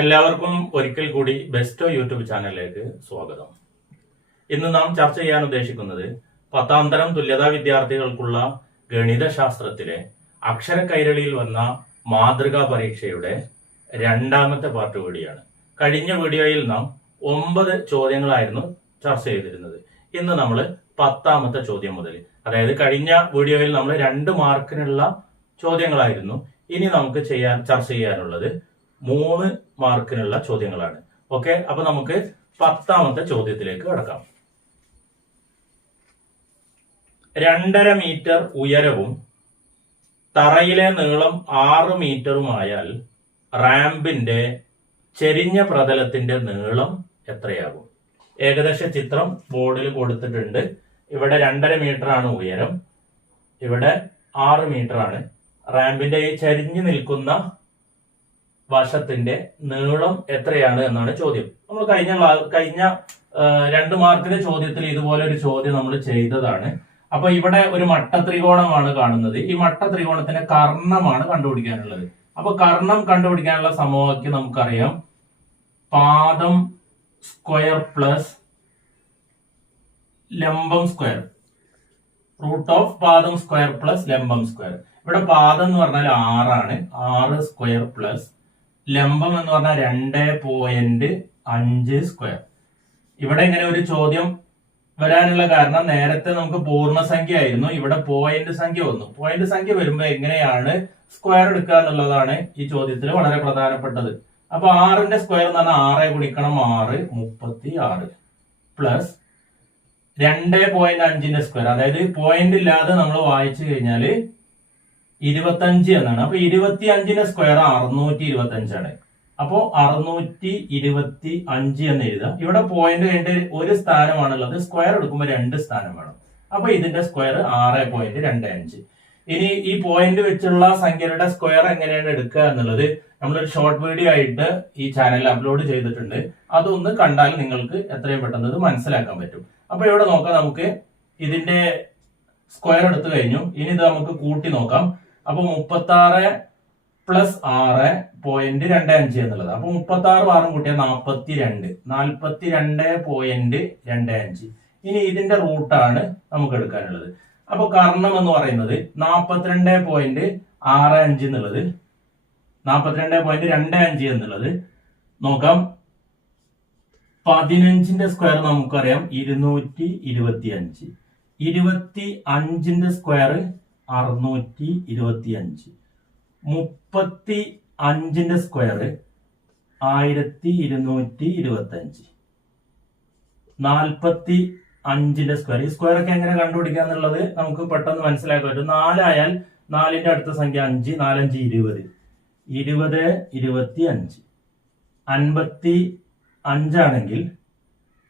എല്ലാവർക്കും ഒരിക്കൽ കൂടി ബെസ്റ്റോ യൂട്യൂബ് ചാനലിലേക്ക് സ്വാഗതം. ഇന്ന് നാം ചർച്ച ചെയ്യാൻ ഉദ്ദേശിക്കുന്നത് 10ാം തരം തുല്യതാ വിദ്യാർത്ഥികൾക്കുള്ള ഗണിതശാസ്ത്രത്തിലെ അക്ഷര കൈരളിയിൽ വന്ന മാതൃകാ പരീക്ഷയുടെ രണ്ടാമത്തെ പാർട്ട് കൂടിയാണ്. കഴിഞ്ഞ വീഡിയോയിൽ നാം 9 ചോദ്യങ്ങളായിരുന്നു ചർച്ച ചെയ്തിരുന്നത്. ഇന്ന് നമ്മൾ 10ാമത്തെ ചോദ്യം മുതൽ, അതായത് കഴിഞ്ഞ വീഡിയോയിൽ നമ്മൾ 2 മാർക്കിനുള്ള ചോദ്യങ്ങളായിരുന്നു. ഇനി നമുക്ക് ചർച്ച ചെയ്യാനുള്ളത് 3 മാർക്കിനുള്ള ചോദ്യങ്ങളാണ്. ഓക്കെ, അപ്പൊ നമുക്ക് 10ാമത്തെ ചോദ്യത്തിലേക്ക് കടക്കാം. 2.5 മീറ്റർ ഉയരവും തറയിലെ നീളം 6 മീറ്ററുമായാൽ റാമ്പിന്റെ ചെരിഞ്ഞ പ്രതലത്തിന്റെ നീളം എത്രയാകും? ഏകദേശ ചിത്രം ബോർഡിൽ കൊടുത്തിട്ടുണ്ട്. ഇവിടെ 2.5 മീറ്റർ ആണ് ഉയരം, ഇവിടെ 6 മീറ്റർ ആണ്. റാമ്പിന്റെ ഈ ചരിഞ്ഞു നിൽക്കുന്ന വശത്തിന്റെ നീളം എത്രയാണ് എന്നാണ് ചോദ്യം. നമ്മൾ കഴിഞ്ഞ 2 മാർക്കിന്റെ ചോദ്യത്തിൽ ഇതുപോലെ ഒരു ചോദ്യം നമ്മൾ ചെയ്തതാണ്. അപ്പൊ ഇവിടെ ഒരു മട്ടത്രികോണമാണ് കാണുന്നത്. ഈ മട്ടത്രികോണത്തിന്റെ കർണമാണ് കണ്ടുപിടിക്കാനുള്ളത്. അപ്പൊ കർണം കണ്ടുപിടിക്കാനുള്ള സമവാക്യം നമുക്കറിയാം. പാദം സ്ക്വയർ പ്ലസ് ലംബം സ്ക്വയർ, റൂട്ട് ഓഫ് പാദം സ്ക്വയർ പ്ലസ് ലംബം സ്ക്വയർ. ഇവിടെ പാദം എന്ന് പറഞ്ഞാൽ 6 ആണ്. 6 സ്ക്വയർ പ്ലസ് ലംബം എന്ന് പറഞ്ഞാൽ 2.5 സ്ക്വയർ. ഇവിടെ ഇങ്ങനെ ഒരു ചോദ്യം വരാനുള്ള കാരണം, നേരത്തെ നമുക്ക് പൂർണ്ണസംഖ്യ ആയിരുന്നു, ഇവിടെ പോയിന്റ് സംഖ്യ വന്നു. പോയിന്റ് സംഖ്യ വരുമ്പോ എങ്ങനെയാണ് സ്ക്വയർ എടുക്കുക എന്നുള്ളതാണ് ഈ ചോദ്യത്തിൽ വളരെ പ്രധാനപ്പെട്ടത്. അപ്പൊ 6ന്റെ സ്ക്വയർ എന്ന് പറഞ്ഞാൽ 6 ഗുണിക്കണം 6 36 പ്ലസ് 2.5ന്റെ സ്ക്വയർ, അതായത് പോയിന്റ് ഇല്ലാതെ നമ്മൾ വായിച്ചു കഴിഞ്ഞാല് 25 എന്നാണ്. അപ്പൊ 25ന്റെ സ്ക്വയർ 625 ആണ്. അപ്പോ 625 എന്ന് എഴുതാം. ഇവിടെ പോയിന്റ് കഴിഞ്ഞിട്ട് ഒരു സ്ഥാനമാണുള്ളത്, സ്ക്വയർ എടുക്കുമ്പോൾ 2 സ്ഥാനം വേണം. അപ്പൊ ഇതിന്റെ സ്ക്വയർ 6.25. ഇനി ഈ പോയിന്റ് വെച്ചുള്ള സംഖ്യയുടെ സ്ക്വയർ എങ്ങനെയാണ് എടുക്കുക എന്നുള്ളത് നമ്മളൊരു ഷോർട്ട് വീഡിയോ ആയിട്ട് ഈ ചാനലിൽ അപ്ലോഡ് ചെയ്തിട്ടുണ്ട്. അതൊന്ന് കണ്ടാൽ നിങ്ങൾക്ക് എത്രയും പെട്ടെന്ന് ഇത് മനസ്സിലാക്കാൻ പറ്റും. അപ്പൊ ഇവിടെ നോക്കാം, നമുക്ക് ഇതിന്റെ സ്ക്വയർ എടുത്തു കഴിഞ്ഞു. ഇനി ഇത് നമുക്ക് കൂട്ടി നോക്കാം. അപ്പൊ 36 പ്ലസ് 6.25 എന്നുള്ളത്. അപ്പൊ 36 6 കൂട്ടിയാൽ 42, 42.25. ഇനി ഇതിന്റെ റൂട്ടാണ് നമുക്ക് എടുക്കാനുള്ളത്. അപ്പൊ കർണം എന്ന് പറയുന്നത് 42.65 എന്നുള്ളത്, 42.25 എന്നുള്ളത് നോക്കാം. 15ന്റെ സ്ക്വയർ നമുക്കറിയാം 225, 25ന്റെ സ്ക്വയർ 625, 35ന്റെ സ്ക്വയർ 1225, 45ന്റെ സ്ക്വയർ. ഈ സ്ക്വയർ ഒക്കെ എങ്ങനെ കണ്ടുപിടിക്കുക എന്നുള്ളത് നമുക്ക് പെട്ടെന്ന് മനസ്സിലാക്കാൻ പറ്റും. 4 ആയാൽ 4ന്റെ അടുത്ത സംഖ്യ 5, 4 5 20, 20 25, 55 ആണെങ്കിൽ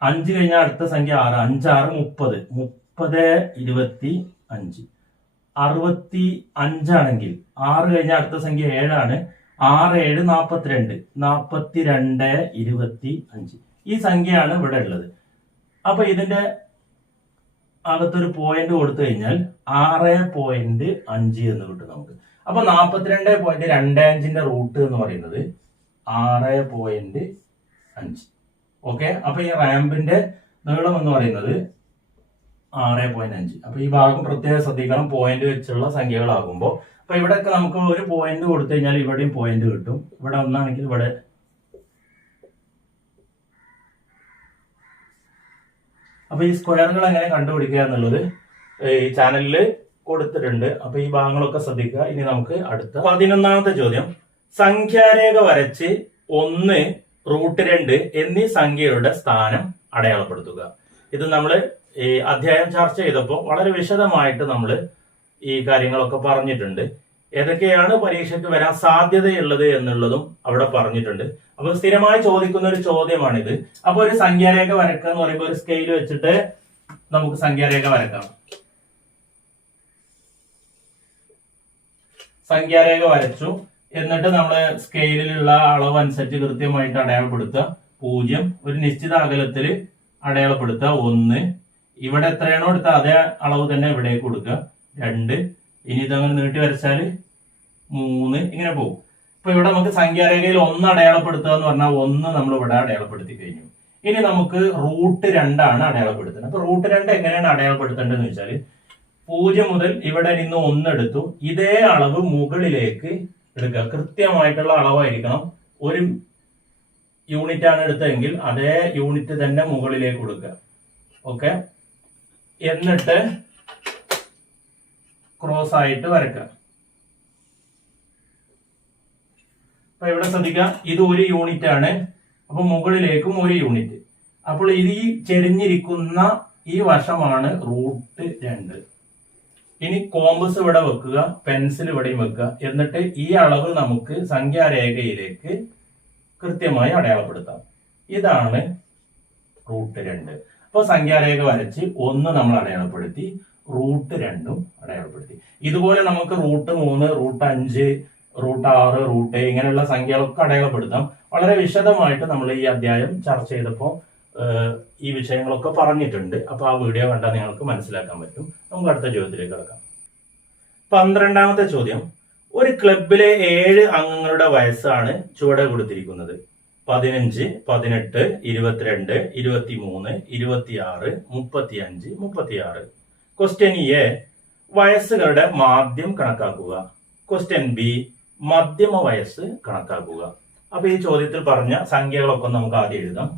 5 കഴിഞ്ഞാൽ അടുത്ത സംഖ്യ 6, 5 6 30, 30 25, 65 ആണെങ്കിൽ 6 കഴിഞ്ഞാൽ അടുത്ത സംഖ്യ 7 ആണ്, 6 7 42, 42 25. ഈ സംഖ്യയാണ് ഇവിടെ ഉള്ളത്. അപ്പൊ ഇതിന്റെ അകത്തൊരു പോയിന്റ് കൊടുത്തു കഴിഞ്ഞാൽ 6.5 എന്ന് കിട്ടും നമുക്ക്. അപ്പൊ 42.25ന്റെ റൂട്ട് എന്ന് പറയുന്നത് 6.5. ഓക്കെ, അപ്പൊ ഈ റാമ്പിന്റെ നീളം എന്ന് പറയുന്നത് 6.5. അപ്പൊ ഈ ഭാഗം പ്രത്യേകം ശ്രദ്ധിക്കണം, പോയിന്റ് വെച്ചുള്ള സംഖ്യകളാകുമ്പോൾ. അപ്പൊ ഇവിടെയൊക്കെ നമുക്ക് ഒരു പോയിന്റ് കൊടുത്തു കഴിഞ്ഞാൽ ഇവിടെയും പോയിന്റ് കിട്ടും. ഇവിടെ ഒന്നാണെങ്കിൽ ഇവിടെ. അപ്പൊ ഈ സ്ക്വയറുകൾ എങ്ങനെ കണ്ടുപിടിക്കുക എന്നുള്ളത് ഈ ചാനലിൽ കൊടുത്തിട്ടുണ്ട്. അപ്പൊ ഈ ഭാഗങ്ങളൊക്കെ ശ്രദ്ധിക്കുക. ഇനി നമുക്ക് അടുത്ത 11ാമത്തെ ചോദ്യം. സംഖ്യാരേഖ വരച്ച് 1, √2 എന്നീ സംഖ്യയുടെ സ്ഥാനം അടയാളപ്പെടുത്തുക. ഇത് നമ്മൾ ഈ അധ്യായം ചർച്ച ചെയ്തപ്പോൾ വളരെ വിശദമായിട്ട് നമ്മൾ ഈ കാര്യങ്ങളൊക്കെ പറഞ്ഞിട്ടുണ്ട്. ഏതൊക്കെയാണ് പരീക്ഷയ്ക്ക് വരാൻ സാധ്യതയുള്ളത് എന്നുള്ളതും അവിടെ പറഞ്ഞിട്ടുണ്ട്. അപ്പൊ സ്ഥിരമായി ചോദിക്കുന്ന ഒരു ചോദ്യമാണിത്. അപ്പൊ ഒരു സംഖ്യാരേഖ വരക്കുക എന്ന് പറയുമ്പോൾ ഒരു സ്കെയിൽ വെച്ചിട്ട് നമുക്ക് സംഖ്യാരേഖ വരക്കാം. സംഖ്യാരേഖ വരച്ചു, എന്നിട്ട് നമ്മള് സ്കെയിലിലുള്ള അളവ് അനുസരിച്ച് കൃത്യമായിട്ട് അടയാളപ്പെടുത്തുക. 0 ഒരു നിശ്ചിത അകലത്തിൽ അടയാളപ്പെടുത്തുക. 1 ഇവിടെ എത്രയാണോ എടുത്ത അതേ അളവ് തന്നെ ഇവിടേക്ക് കൊടുക്കുക. 2 ഇനി ഇതങ്ങനെ നീട്ടി വരച്ചാൽ 3 ഇങ്ങനെ പോകും. ഇപ്പൊ ഇവിടെ നമുക്ക് സംഖ്യാരേഖയിൽ 1 അടയാളപ്പെടുത്തുക എന്ന് പറഞ്ഞാൽ 1 നമ്മൾ ഇവിടെ അടയാളപ്പെടുത്തി കഴിഞ്ഞു. ഇനി നമുക്ക് √2 ആണ് അടയാളപ്പെടുത്തുന്നത്. അപ്പൊ √2 എങ്ങനെയാണ് അടയാളപ്പെടുത്തേണ്ടതെന്ന് വെച്ചാൽ 0 മുതൽ ഇവിടെ നിന്ന് 1 എടുത്തു, ഇതേ അളവ് മുകളിലേക്ക് എടുക്കുക. കൃത്യമായിട്ടുള്ള അളവായിരിക്കണം. ഒരു യൂണിറ്റ് ആണ് എടുത്തതെങ്കിൽ അതേ യൂണിറ്റ് തന്നെ മുകളിലേക്ക് കൊടുക്കുക. ഓക്കെ, എന്നിട്ട് ക്രോസ് ആയിട്ട് വരക്കുക. അപ്പൊ ഇവിടെ ശ്രദ്ധിക്കുക, ഇത് 1 യൂണിറ്റ് ആണ്. അപ്പൊ മുകളിലേക്കും 1 യൂണിറ്റ്. അപ്പോൾ ഇത് ഈ ചെരിഞ്ഞിരിക്കുന്ന ഈ വശമാണ് √2. ഇനി കോമ്പസ് ഇവിടെ വെക്കുക, പെൻസിൽ ഇവിടെയും വെക്കുക. എന്നിട്ട് ഈ അളവ് നമുക്ക് സംഖ്യാരേഖയിലേക്ക് കൃത്യമായി അടയാളപ്പെടുത്താം. ഇതാണ് √2. അപ്പൊ സംഖ്യാരേഖ വരച്ച് 1 നമ്മൾ അടയാളപ്പെടുത്തി, √2 അടയാളപ്പെടുത്തി. ഇതുപോലെ നമുക്ക് √3, √5, √6, √7 ഇങ്ങനെയുള്ള സംഖ്യകളൊക്കെ അടയാളപ്പെടുത്താം. വളരെ വിശദമായിട്ട് നമ്മൾ ഈ അധ്യായം ചർച്ച ചെയ്തപ്പോൾ ഈ വിഷയങ്ങളൊക്കെ പറഞ്ഞിട്ടുണ്ട്. അപ്പൊ ആ വീഡിയോ കണ്ടാൽ നിങ്ങൾക്ക് മനസ്സിലാക്കാൻ പറ്റും. നമുക്ക് അടുത്ത ചോദ്യത്തിലേക്ക് കിടക്കാം. 12ാമത്തെ ചോദ്യം, ഒരു ക്ലബിലെ 7 അംഗങ്ങളുടെ വയസ്സാണ് ചുവടെ കൊടുത്തിരിക്കുന്നത്. 15, 18, 22, 23, 26, 35, 36. ക്വസ്റ്റ്യൻ എ, വയസ്സുകളുടെ മാധ്യം കണക്കാക്കുക. ക്വസ്റ്റ്യൻ ബി, മധ്യമ വയസ്സ് കണക്കാക്കുക. അപ്പൊ ഈ ചോദ്യത്തിൽ പറഞ്ഞ സംഖ്യകളൊക്കെ നമുക്ക് ആദ്യം എഴുതാം.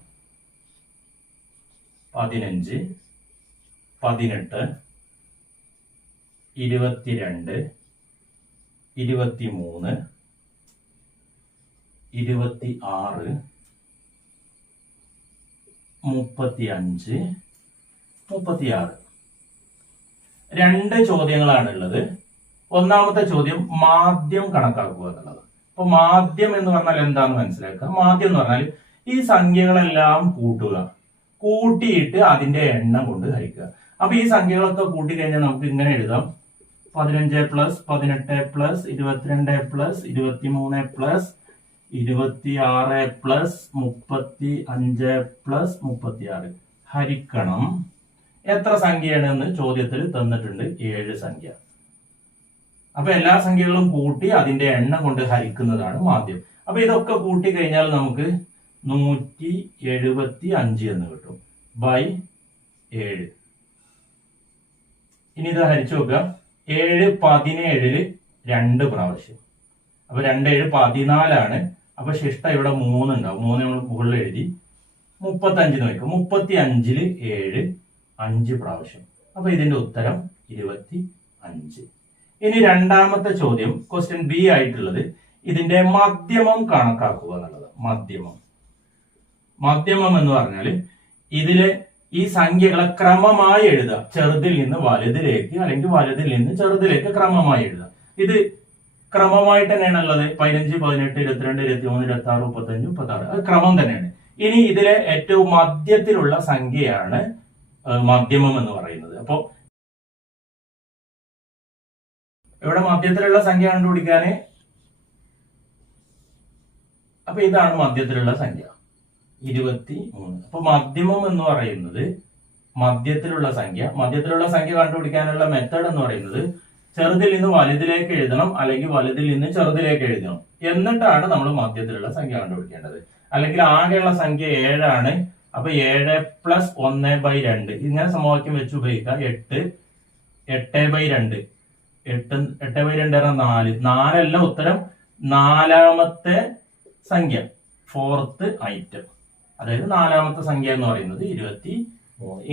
15, 18, 22, 23, 26, 35, 36. 2 ചോദ്യങ്ങളാണുള്ളത്. ഒന്നാമത്തെ ചോദ്യം മാധ്യം കണക്കാക്കുക എന്നുള്ളത്. അപ്പൊ മാധ്യം എന്ന് പറഞ്ഞാൽ എന്താന്ന് മനസ്സിലാക്കുക. മാധ്യം എന്ന് പറഞ്ഞാൽ ഈ സംഖ്യകളെല്ലാം കൂട്ടുക, കൂട്ടിയിട്ട് അതിന്റെ എണ്ണം കൊണ്ട് ഹരിക്കുക. അപ്പൊ ഈ സംഖ്യകളൊക്കെ കൂട്ടി കഴിഞ്ഞാൽ നമുക്ക് ഇങ്ങനെ എഴുതാം: 15 plus 18 plus 22 plus 23 plus 26 plus 35 plus 36 ഹരിക്കണം എത്ര സംഖ്യയാണ് എന്ന് ചോദ്യത്തിൽ തന്നിട്ടുണ്ട്. 7 സംഖ്യ. അപ്പൊ എല്ലാ സംഖ്യകളും കൂട്ടി അതിന്റെ എണ്ണം കൊണ്ട് ഹരിക്കുന്നതാണ് മാധ്യം. അപ്പൊ ഇതൊക്കെ കൂട്ടി കഴിഞ്ഞാൽ നമുക്ക് 175 എന്ന് കിട്ടും ബൈ 7. ഇനി ഇത് ഹരിച്ചു നോക്കുക. 7 17 2 പ്രാവശ്യം. അപ്പൊ 2 7 14 അപ്പൊ ശിഷ്ട ഇവിടെ 3 ഉണ്ടാവും. 3 നമ്മൾ മുകളിൽ എഴുതി. 35 നോക്കാം. 35 7 5 പ്രാവശ്യം. അപ്പൊ ഇതിന്റെ ഉത്തരം 25. ഇനി രണ്ടാമത്തെ ചോദ്യം, ക്വസ്റ്റ്യൻ ബി ആയിട്ടുള്ളത്, ഇതിന്റെ മധ്യമം കണക്കാക്കുക എന്നുള്ളത്. മധ്യമം എന്ന് പറഞ്ഞാൽ ഇതില് ഈ സംഖ്യകളെ ക്രമമായി എഴുതുക. ചെറുതിൽ നിന്ന് വലുതിലേക്ക് അല്ലെങ്കിൽ വലുതിൽ നിന്ന് ചെറുതിലേക്ക് ക്രമമായി എഴുതുക. ഇത് ക്രമമായിട്ട് തന്നെയാണ് ഉള്ളത്. 15, 18, 22, 23, 26, 35, 36. അത് ക്രമം തന്നെയാണ്. ഇനി ഇതിലെ ഏറ്റവും മധ്യത്തിലുള്ള സംഖ്യയാണ് മധ്യമം എന്ന് പറയുന്നത്. അപ്പോ ഇവിടെ മധ്യത്തിലുള്ള സംഖ്യ കണ്ടുപിടിക്കാന്, അപ്പൊ ഇതാണ് മധ്യത്തിലുള്ള സംഖ്യ 23. അപ്പൊ മധ്യമം എന്ന് പറയുന്നത് മധ്യത്തിലുള്ള സംഖ്യ കണ്ടുപിടിക്കാനുള്ള മെത്തേഡ് എന്ന് പറയുന്നത് ചെറുതിൽ നിന്ന് വലുതിലേക്ക് എഴുതണം, അല്ലെങ്കിൽ വലുതിൽ നിന്ന് ചെറുതിലേക്ക് എഴുതണം. എന്നിട്ടാണ് നമ്മൾ മധ്യത്തിലുള്ള സംഖ്യ കണ്ടുപിടിക്കേണ്ടത്. അല്ലെങ്കിൽ ആകെയുള്ള സംഖ്യ 7 ആണ്. അപ്പൊ 7 പ്ലസ് 1/2 ഇങ്ങനെ സമവാക്യം വെച്ച് ഉപയോഗിക്കാം. 8/2. 8/2 4. 4 അല്ല ഉത്തരം, 4ാമത്തെ സംഖ്യ, 4th ഐറ്റം. അതായത് 4ാമത്തെ സംഖ്യ എന്ന് പറയുന്നത് 23.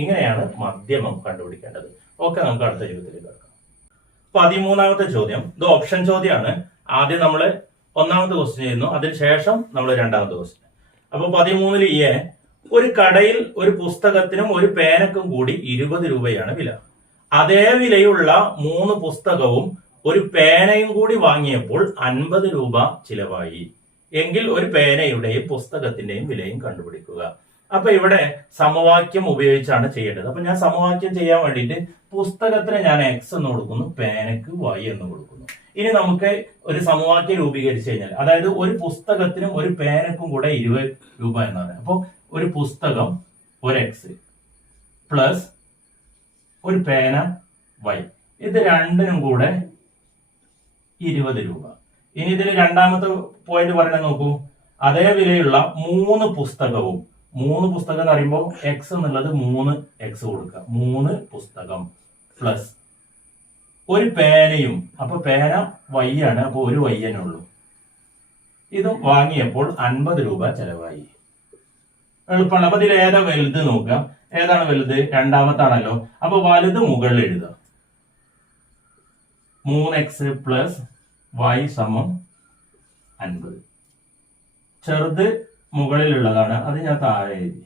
ഇങ്ങനെയാണ് മധ്യമം കണ്ടുപിടിക്കേണ്ടത്. ഓക്കെ, നമുക്ക് അടുത്ത ചോദ്യത്തിലേക്ക് കിടക്കാം. 13ാമത്തെ ചോദ്യം, ഇത് ഓപ്ഷൻ ചോദ്യമാണ്. ആദ്യം നമ്മൾ 1ാമത്തെ ക്വസ്റ്റ്യൻ ചെയ്യുന്നു, അതിനുശേഷം നമ്മൾ 2ാമത്തെ ക്വസ്റ്റ്യൻ. അപ്പൊ 13ൽ ഒരു കടയിൽ ഒരു പുസ്തകത്തിനും ഒരു പേനക്കും കൂടി 20 രൂപയാണ് വില. അതേ വിലയുള്ള 3 പുസ്തകവും ഒരു പേനയും കൂടി വാങ്ങിയപ്പോൾ 50 രൂപ ചിലവായി എങ്കിൽ ഒരു പേനയുടെയും പുസ്തകത്തിന്റെയും വിലയും കണ്ടുപിടിക്കുക. അപ്പൊ ഇവിടെ സമവാക്യം ഉപയോഗിച്ചാണ് ചെയ്യേണ്ടത്. അപ്പൊ ഞാൻ സമവാക്യം ചെയ്യാൻ വേണ്ടിയിട്ട് പുസ്തകത്തിന് ഞാൻ എക്സ് എന്ന് കൊടുക്കുന്നു, പേനക്ക് വൈ എന്ന് കൊടുക്കുന്നു. ഇനി നമുക്ക് ഒരു സമവാക്യം രൂപീകരിച്ചു കഴിഞ്ഞാൽ, അതായത് ഒരു പുസ്തകത്തിനും ഒരു പേനക്കും കൂടെ 20 രൂപ എന്നാണ്. അപ്പൊ ഒരു പുസ്തകം ഒരു എക്സ് പ്ലസ് ഒരു പേന വൈ, ഇത് രണ്ടിനും കൂടെ 20 രൂപ. ഇനി ഇതിന് രണ്ടാമത്തെ പോയിന്റ് പറയണേ നോക്കൂ. അതേ വിലയുള്ള 3 പുസ്തകവും, 3 പുസ്തകം എന്ന് പറയുമ്പോൾ എക്സ് എന്നുള്ളത് 3x കൊടുക്കുക. 3 പുസ്തകം പ്ലസ് ഒരു പേനയും, അപ്പൊ പേന y ആണ്, അപ്പൊ ഒരു y തന്നെ ഉള്ളൂ. ഇതും വാങ്ങിയപ്പോൾ 50 രൂപ ചെലവായി. എളുപ്പമാണ്. അപ്പൊ ഇതിൽ ഏതാ വലുത് നോക്കുക. ഏതാണ് വലുത്? രണ്ടാമത്താണല്ലോ. അപ്പൊ വലുത് മുകളിൽ എഴുതുക. 3x പ്ലസ് y സമം 50. ചെറുത് മുകളിലുള്ളതാണ്, അത് ഞാൻ താഴെ എഴുതി.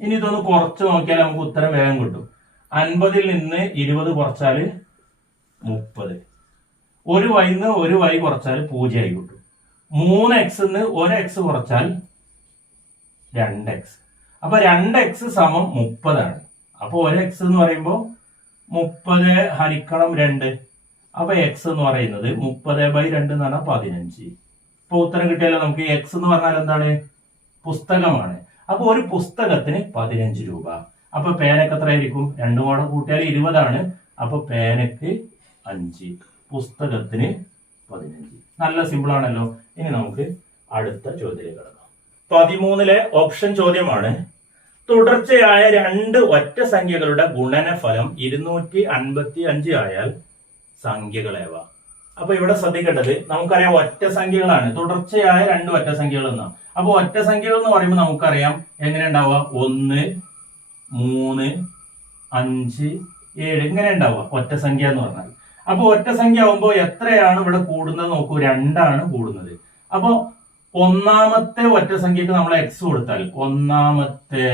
ഇനി ഇതൊന്ന് കുറച്ച് നോക്കിയാൽ നമുക്ക് ഉത്തരം വേഗം കിട്ടും. 50-ൽ നിന്ന് 20 കുറച്ചാൽ 30. ഒരു വൈന്ന് ഒരു വൈ കുറച്ചാൽ 0 ആയി കിട്ടും. 3x-ന്ന് 1x കുറച്ചാൽ 2x. അപ്പൊ 2x സമം 30 ആണ്. അപ്പൊ 1x എന്ന് പറയുമ്പോൾ 30 ഹരിക്കണം 2. അപ്പൊ x എന്ന് പറയുന്നത് 30/2 എന്ന് പറഞ്ഞാൽ 15. ഇപ്പൊ ഉത്തരം കിട്ടിയാലോ നമുക്ക്. x എന്ന് പറഞ്ഞാൽ എന്താണ്? പുസ്തകമാണ്. അപ്പൊ ഒരു പുസ്തകത്തിന് 15 രൂപ. അപ്പൊ പേനക്ക് എത്ര ആയിരിക്കും? 2 കൂടെ കൂട്ടിയാൽ 20 ആണ്. അപ്പൊ പേനക്ക് 5, പുസ്തകത്തിന് 15. നല്ല സിമ്പിൾ ആണല്ലോ. ഇനി നമുക്ക് അടുത്ത ചോദ്യത്തിലേക്ക് കിടക്കാം. 13-ലെ ഓപ്ഷൻ ചോദ്യമാണ്. തുടർച്ചയായ 2 ഒറ്റ സംഖ്യകളുടെ ഗുണനഫലം 255 ആയാൽ സംഖ്യകളേവ. അപ്പൊ ഇവിടെ ശ്രദ്ധിക്കേണ്ടത്, നമുക്കറിയാം ഒറ്റ സംഖ്യകളാണ്. തുടർച്ചയായ 2 ഒറ്റ സംഖ്യകൾ എന്നാ. അപ്പൊ ഒറ്റ സംഖ്യകൾ എന്ന് പറയുമ്പോൾ നമുക്കറിയാം എങ്ങനെ ഉണ്ടാവുക? 1, 3, 5, 7 ഇങ്ങനെ ഉണ്ടാവുക ഒറ്റ സംഖ്യ എന്ന് പറഞ്ഞാൽ. അപ്പൊ ഒറ്റ സംഖ്യ ആവുമ്പോൾ എത്രയാണ് ഇവിടെ കൂടുന്നത് നോക്കൂ. 2 ആണ് കൂടുന്നത്. അപ്പൊ ഒന്നാമത്തെ ഒറ്റ സംഖ്യക്ക് നമ്മൾ x കൊടുത്താൽ, ഒന്നാമത്തെ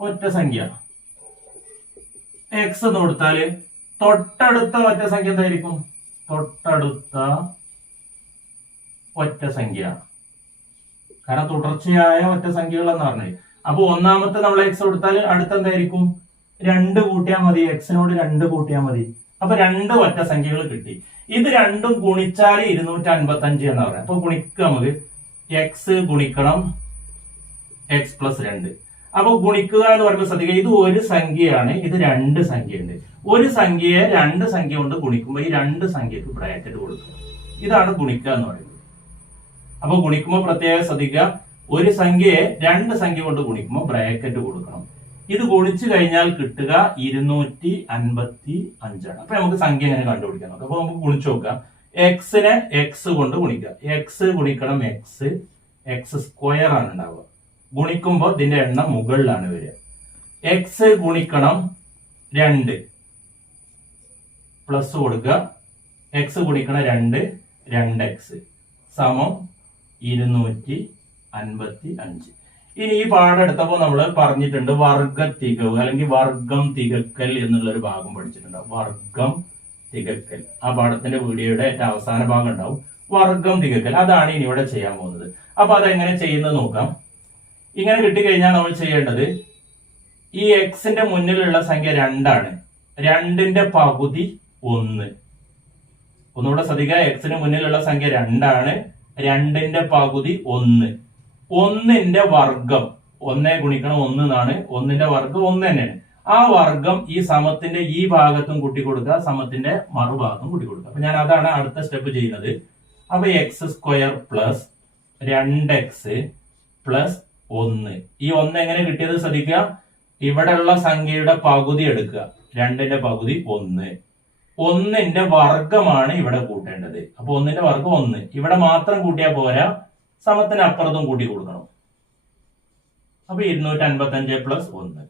ഒറ്റ സംഖ്യ x എന്ന് കൊടുത്താല് തൊട്ടടുത്ത ഒറ്റ സംഖ്യ എന്തായിരിക്കും? തൊട്ടടുത്ത ഒറ്റ സംഖ്യ. കാരണം തുടർച്ചയായ ഒറ്റ സംഖ്യകൾ എന്ന് പറഞ്ഞത്. അപ്പൊ ഒന്നാമത്തെ നമ്മൾ x കൊടുത്താൽ അടുത്ത എന്തായിരിക്കും? 2 കൂട്ടിയാൽ മതി. എക്സിനോട് 2 കൂട്ടിയാൽ മതി. അപ്പൊ 2 ഒറ്റ സംഖ്യകൾ കിട്ടി. ഇത് രണ്ടും ഗുണിച്ചാൽ 255 എന്ന് പറയാം. അപ്പൊ ഗുണിക്കുക നമുക്ക്. x ഗുണിക്കണം x പ്ലസ് 2. അപ്പൊ ഗുണിക്കുക എന്ന് പറയുമ്പോൾ ശ്രദ്ധിക്കുക, ഇത് ഒരു സംഖ്യയാണ്, ഇത് 2 സംഖ്യയുണ്ട്. ഒരു സംഖ്യയെ 2 സംഖ്യ കൊണ്ട് ഗുണിക്കുമ്പോൾ ഈ 2 സംഖ്യക്ക് ബ്രാക്കറ്റ് കൊടുക്കുക. ഇതാണ് ഗുണിക്കുക എന്ന് പറയുന്നത്. അപ്പൊ ഗുണിക്കുമ്പോൾ പ്രത്യേകം ശ്രദ്ധിക്കുക, ഒരു സംഖ്യയെ 2 സംഖ്യ കൊണ്ട് ഗുണിക്കുമ്പോൾ ബ്രാക്കറ്റ് കൊടുക്കണം. ഇത് ഗുണിച്ചു കഴിഞ്ഞാൽ കിട്ടുക 255 ആണ്. അപ്പൊ നമുക്ക് സംഖ്യ എങ്ങനെ കണ്ടുപിടിക്കാൻ നോക്കാം. അപ്പൊ നമുക്ക് ഗുണിച്ചു നോക്കാം. എക്സിനെ x കൊണ്ട് ഗുണിക്കുക. x ഗുണിക്കണം x സ്ക്വയർ ആണ് ഉണ്ടാവുക. ഗുണിക്കുമ്പോൾ ഇതിന്റെ എണ്ണം മുകളിലാണ് വരിക. x ഗുണിക്കണം 2 പ്ലസ് കൊടുക്കുക. x ഗുണിക്കണം 2 2x സമം 255. ഇനി ഈ പാഠം എടുത്തപ്പോൾ നമ്മൾ പറഞ്ഞിട്ടുണ്ട് വർഗ തികവ് അല്ലെങ്കിൽ വർഗം തികക്കൽ എന്നുള്ളൊരു ഭാഗം പഠിച്ചിട്ടുണ്ട്. വർഗം തികക്കൽ. ആ പാഠത്തിന്റെ വീഡിയോയുടെ ഏറ്റവും അവസാന ഭാഗം ഉണ്ടാവും. വർഗം തികക്കൽ, അതാണ് ഇനി ഇവിടെ ചെയ്യാൻ പോകുന്നത്. അപ്പൊ അതെങ്ങനെ ചെയ്യുന്നത് നോക്കാം. ഇങ്ങനെ കിട്ടിക്കഴിഞ്ഞാൽ നമ്മൾ ചെയ്യേണ്ടത്, ഈ എക്സിന്റെ മുന്നിലുള്ള സംഖ്യ 2 ആണ്. 2ന്റെ പകുതി 1. ഒന്നുകൂടെ ശ്രദ്ധിക്കുക, എക്സിന് മുന്നിലുള്ള സംഖ്യ 2 ആണ്. 2ന്റെ പകുതി 1. 1ന്റെ വർഗം 1 ഗുണിക്കണം 1 എന്നാണ്. 1ന്റെ വർഗം 1 തന്നെയാണ്. ആ വർഗം ഈ സമത്തിന്റെ ഈ ഭാഗത്തും കൂട്ടി കൊടുക്കുക, സമത്തിന്റെ മറുഭാഗത്തും കൂട്ടി കൊടുക്കുക. അപ്പൊ ഞാൻ അതാണ് അടുത്ത സ്റ്റെപ്പ് ചെയ്യുന്നത്. അപ്പൊ X square plus 2x plus 1. ഈ 1 എങ്ങനെ കിട്ടിയത് ശ്രദ്ധിക്കുക. ഇവിടെയുള്ള സംഖ്യയുടെ പകുതി എടുക്കുക. 2ന്റെ പകുതി 1. 1ന്റെ വർഗമാണ് ഇവിടെ കൂട്ടേണ്ടത്. അപ്പൊ 1ന്റെ വർഗം 1. ഇവിടെ മാത്രം കൂട്ടിയാൽ പോരാ, സമത്തിന് അപ്പുറത്തും കൂട്ടി കൊടുക്കണം. അപ്പൊ 255 പ്ലസ് 1.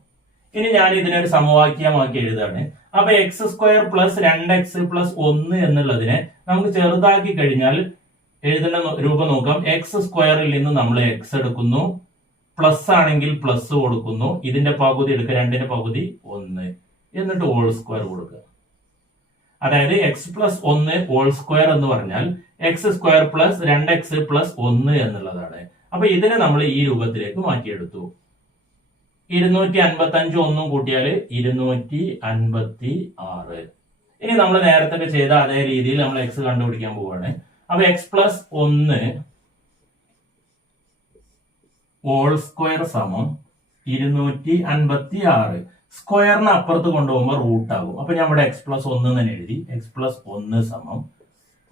ഇനി ഞാൻ ഇതിനൊരു സമവാക്യമാക്കി എഴുതാണ്. അപ്പൊ X square plus 2x plus 1 എന്നുള്ളതിനെ നമുക്ക് ചെറുതാക്കി കഴിഞ്ഞാൽ എഴുതുന്ന രൂപം നോക്കാം. എക്സ് സ്ക്വയറിൽ നിന്ന് നമ്മൾ x എടുക്കുന്നു, പ്ലസ് ആണെങ്കിൽ പ്ലസ് കൊടുക്കുന്നു, ഇതിന്റെ പകുതി എടുക്കുക, 2ന്റെ പകുതി 1, എന്നിട്ട് ഹോൾ സ്ക്വയർ കൊടുക്കുക. അതായത് എക്സ് പ്ലസ് 1 ഹോൾ സ്ക്വയർ എന്ന് പറഞ്ഞാൽ X square plus 2x plus 1 എന്നുള്ളതാണ്. അപ്പൊ ഇതിനെ നമ്മൾ ഈ രൂപത്തിലേക്ക് മാറ്റിയെടുത്തു. 255 ഒന്നും കൂട്ടിയാൽ 256. ഇനി നമ്മൾ നേരത്തെ ചെയ്ത അതേ രീതിയിൽ നമ്മൾ എക്സ് കണ്ടുപിടിക്കാൻ പോവാണ്. അപ്പൊ എക്സ് പ്ലസ് 1 ഹോൾ സ്ക്വയർ സമം 256. സ്ക്വയറിന് അപ്പുറത്ത് കൊണ്ടുപോകുമ്പോൾ റൂട്ട് ആകും. അപ്പൊ ഞാൻ ഇവിടെ x+1 തന്നെ എഴുതി. x+1 സമം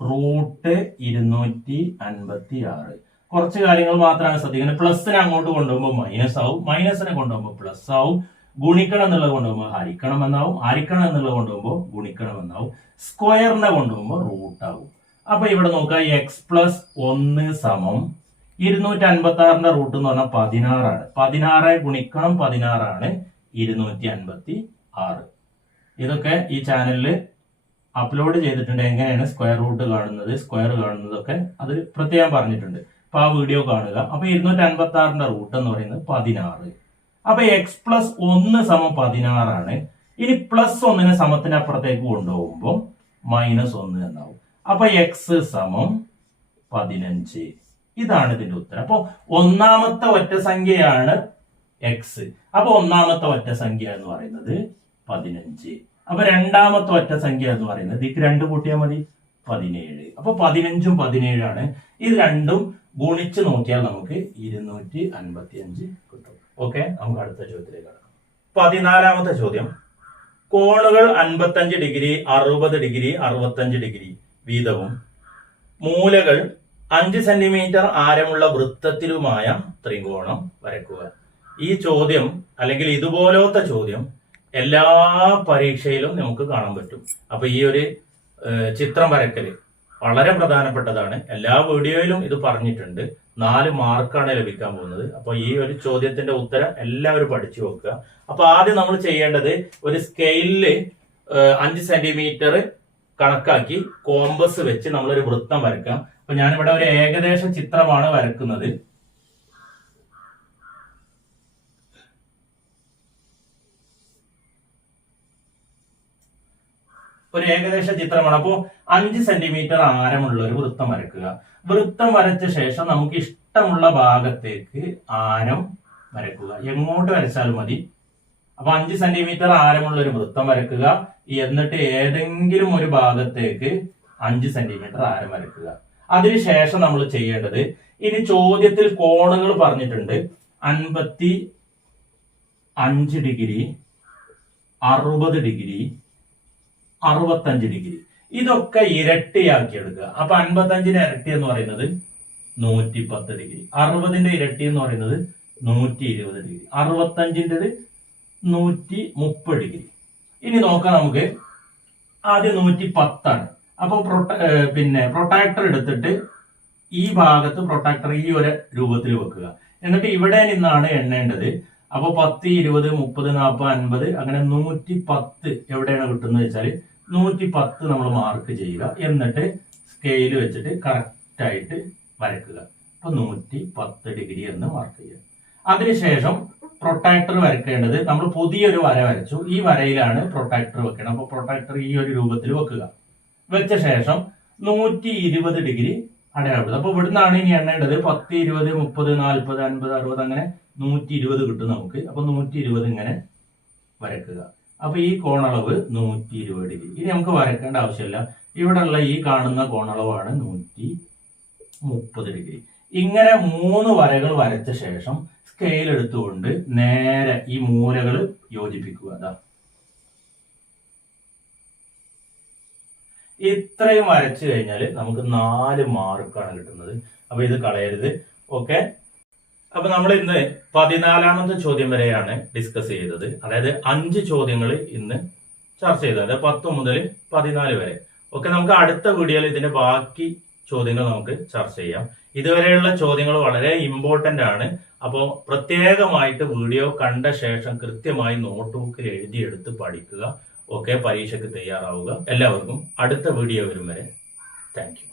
റൂട്ട് 256. കുറച്ച് കാര്യങ്ങൾ മാത്രമാണ് ശ്രദ്ധിക്കുന്നത്. പ്ലസിനെ അങ്ങോട്ട് കൊണ്ടുപോകുമ്പോൾ മൈനസ് ആവും, മൈനസിനെ കൊണ്ടുപോകുമ്പോൾ പ്ലസ് ആവും, ഗുണിക്കണം എന്നുള്ളത് കൊണ്ടുപോകുമ്പോൾ ഹരിക്കണം എന്നാവും, ഹരിക്കണം എന്നുള്ളത് കൊണ്ടുപോകുമ്പോൾ ഗുണിക്കണം എന്നാവും, സ്ക്വയറിനെ കൊണ്ടുപോകുമ്പോൾ റൂട്ട് ആവും. അപ്പൊ ഇവിടെ നോക്കുക, x+1 സമം 256ന്റെ റൂട്ട് എന്ന് പറഞ്ഞാൽ 16 ആണ്. 16 ഗുണിക്കണം 16 ആണ് 256. ഇതൊക്കെ ഈ ചാനലിൽ അപ്ലോഡ് ചെയ്തിട്ടുണ്ട്. എങ്ങനെയാണ് സ്ക്വയർ റൂട്ട് കാണുന്നത്, സ്ക്വയർ കാണുന്നതൊക്കെ അത് പ്രത്യേകം പറഞ്ഞിട്ടുണ്ട്. അപ്പൊ ആ വീഡിയോ കാണുക. അപ്പൊ 256ന്റെ റൂട്ട് എന്ന് പറയുന്നത് 16. അപ്പൊ x+1 സമം 16 ആണ്. ഇനി +1 സമത്തിനപ്പുറത്തേക്ക് കൊണ്ടുപോകുമ്പോൾ -1 എന്നാവും. അപ്പൊ x സമം 15. ഇതാണ് ഇതിന്റെ ഉത്തരം. അപ്പൊ ഒന്നാമത്തെ ഒറ്റ സംഖ്യയാണ് x. അപ്പൊ ഒന്നാമത്തെ ഒറ്റ സംഖ്യ എന്ന് പറയുന്നത് 15. അപ്പൊ രണ്ടാമത്തെ ഒറ്റ സംഖ്യ എന്ന് പറയുന്നത് ഇതിക്ക് 2 കൂട്ടിയാൽ മതി, 17. അപ്പൊ 15ഉം 17 ആണ്. ഇത് രണ്ടും ഗുണിച്ച് നോക്കിയാൽ നമുക്ക് 255 കിട്ടും. ഓക്കെ, നമുക്ക് അടുത്ത ചോദ്യത്തിലേക്ക് കടക്കാം. 14ാമത്തെ ചോദ്യം. കോണുകൾ 55 ഡിഗ്രി, 60 ഡിഗ്രി, 65 ഡിഗ്രി വീതവും മൂലകൾ 5 സെന്റിമീറ്റർ ആരമുള്ള വൃത്തത്തിലുമായ ത്രികോണം വരയ്ക്കുക. ഈ ചോദ്യം അല്ലെങ്കിൽ ഇതുപോലത്തെ ചോദ്യം എല്ലാ പരീക്ഷയിലും നമുക്ക് കാണാൻ പറ്റും. അപ്പൊ ഈ ഒരു ചിത്രം വരക്കല് വളരെ പ്രധാനപ്പെട്ടതാണ്. എല്ലാ വീഡിയോയിലും ഇത് പറഞ്ഞിട്ടുണ്ട്. 4 മാർക്കാണ് ലഭിക്കാൻ പോകുന്നത്. അപ്പൊ ഈ ഒരു ചോദ്യത്തിന്റെ ഉത്തരം എല്ലാവരും പഠിച്ചു വെക്കുക. അപ്പൊ ആദ്യം നമ്മൾ ചെയ്യേണ്ടത് ഒരു സ്കെയിലില് 5 സെന്റിമീറ്റർ കണക്കാക്കി കോമ്പസ് വെച്ച് നമ്മളൊരു വൃത്തം വരക്കാം. അപ്പൊ ഞാനിവിടെ ഒരു ഏകദേശ ചിത്രമാണ് വരക്കുന്നത്. ഒരു ഏകദേശ ചിത്രമാണ്. അപ്പോൾ 5 സെന്റിമീറ്റർ ആരമുള്ള ഒരു വൃത്തം വരക്കുക. വൃത്തം വരച്ച ശേഷം നമുക്ക് ഇഷ്ടമുള്ള ഭാഗത്തേക്ക് ആരം വരക്കുക. എങ്ങോട്ട് വരച്ചാലും മതി. അപ്പൊ 5 സെന്റിമീറ്റർ ആരമുള്ള ഒരു വൃത്തം വരക്കുക. എന്നിട്ട് ഏതെങ്കിലും ഒരു ഭാഗത്തേക്ക് 5 സെന്റിമീറ്റർ ആരം വരക്കുക. അതിനുശേഷം നമ്മൾ ചെയ്യേണ്ടത്, ഇനി ചോദ്യത്തിൽ കോണുകൾ പറഞ്ഞിട്ടുണ്ട് 55 ഡിഗ്രി, 60 ഡിഗ്രി, 65 ഡിഗ്രി. ഇതൊക്കെ ഇരട്ടിയാക്കി എടുക്കുക. അപ്പൊ 55ന്റെ ഇരട്ടി എന്ന് പറയുന്നത് 110 ഡിഗ്രി, 60ന്റെ ഇരട്ടി എന്ന് പറയുന്നത് 120 ഡിഗ്രി, 65ൻ്റെത് 130 ഡിഗ്രി. ഇനി നോക്കാം നമുക്ക്. ആദ്യം 110 ആണ്. അപ്പൊ പ്രൊട്ടാക്ടർ എടുത്തിട്ട് ഈ ഭാഗത്ത് പ്രൊട്ടാക്ടർ ഈ ഒരു രൂപത്തിൽ വെക്കുക. എന്നിട്ട് ഇവിടെ നിന്നാണ് എണ്ണേണ്ടത്. അപ്പൊ 10, 20, 30, 40, 50 അങ്ങനെ 110 എവിടെയാണ് കിട്ടുന്നത് വെച്ചാൽ 110 നമ്മൾ മാർക്ക് ചെയ്യുക. എന്നിട്ട് സ്കെയിൽ വെച്ചിട്ട് കറക്റ്റ് ആയിട്ട് വരക്കുക. അപ്പൊ 110 ഡിഗ്രി എന്ന് മാർക്ക് ചെയ്യുക. അതിനുശേഷം പ്രൊട്ടാക്ടർ വരക്കേണ്ടത്, നമ്മൾ പുതിയൊരു വര വരച്ചു. ഈ വരയിലാണ് പ്രൊട്ടാക്ടർ വെക്കണം. അപ്പൊ പ്രൊട്ടാക്ടർ ഈ ഒരു രൂപത്തിൽ വെക്കുക. വെച്ച ശേഷം 120 ഡിഗ്രി അടയാളപ്പെടുത്തുക. അപ്പൊ ഇവിടുന്നാണ് ഇനി എണ്ണേണ്ടത്. 10, 20, 30, 40, 50, 60 അങ്ങനെ 120 കിട്ടും നമുക്ക്. അപ്പൊ 120 ഇങ്ങനെ വരക്കുക. അപ്പൊ ഈ കോണളവ് 120 ഡിഗ്രി. ഇനി നമുക്ക് വരക്കേണ്ട ആവശ്യമില്ല. ഇവിടെയുള്ള ഈ കാണുന്ന കോണളവാണ് 130 ഡിഗ്രി. ഇങ്ങനെ 3 വരകൾ വരച്ച ശേഷം സ്കെയിൽ എടുത്തുകൊണ്ട് നേരെ ഈ മൂലകൾ യോജിപ്പിക്കുക. അതാ ഇത്രയും വരച്ചു കഴിഞ്ഞാൽ നമുക്ക് 4 മാർക്കാണ് കിട്ടുന്നത്. അപ്പൊ ഇത് കളയരുത്. ഓക്കെ, അപ്പൊ നമ്മൾ ഇന്ന് 14ാമത്തെ ചോദ്യം വരെയാണ് ഡിസ്കസ് ചെയ്തത്. അതായത് 5 ചോദ്യങ്ങൾ ഇന്ന് ചർച്ച ചെയ്തത്. അതായത് 10 മുതൽ 14 വരെ. ഓക്കെ, നമുക്ക് അടുത്ത വീഡിയോയിൽ ഇതിന്റെ ബാക്കി ചോദ്യങ്ങൾ നമുക്ക് ചർച്ച ചെയ്യാം. ഇതുവരെയുള്ള ചോദ്യങ്ങൾ വളരെ ഇമ്പോർട്ടന്റ് ആണ്. അപ്പോൾ പ്രത്യേകമായിട്ട് വീഡിയോ കണ്ട ശേഷം കൃത്യമായി നോട്ട് ബുക്കിൽ എഴുതിയെടുത്ത് പഠിക്കുക. ഓക്കെ, പരീക്ഷയ്ക്ക് തയ്യാറാവുക. എല്ലാവർക്കും അടുത്ത വീഡിയോ വരും വരെ താങ്ക് യു.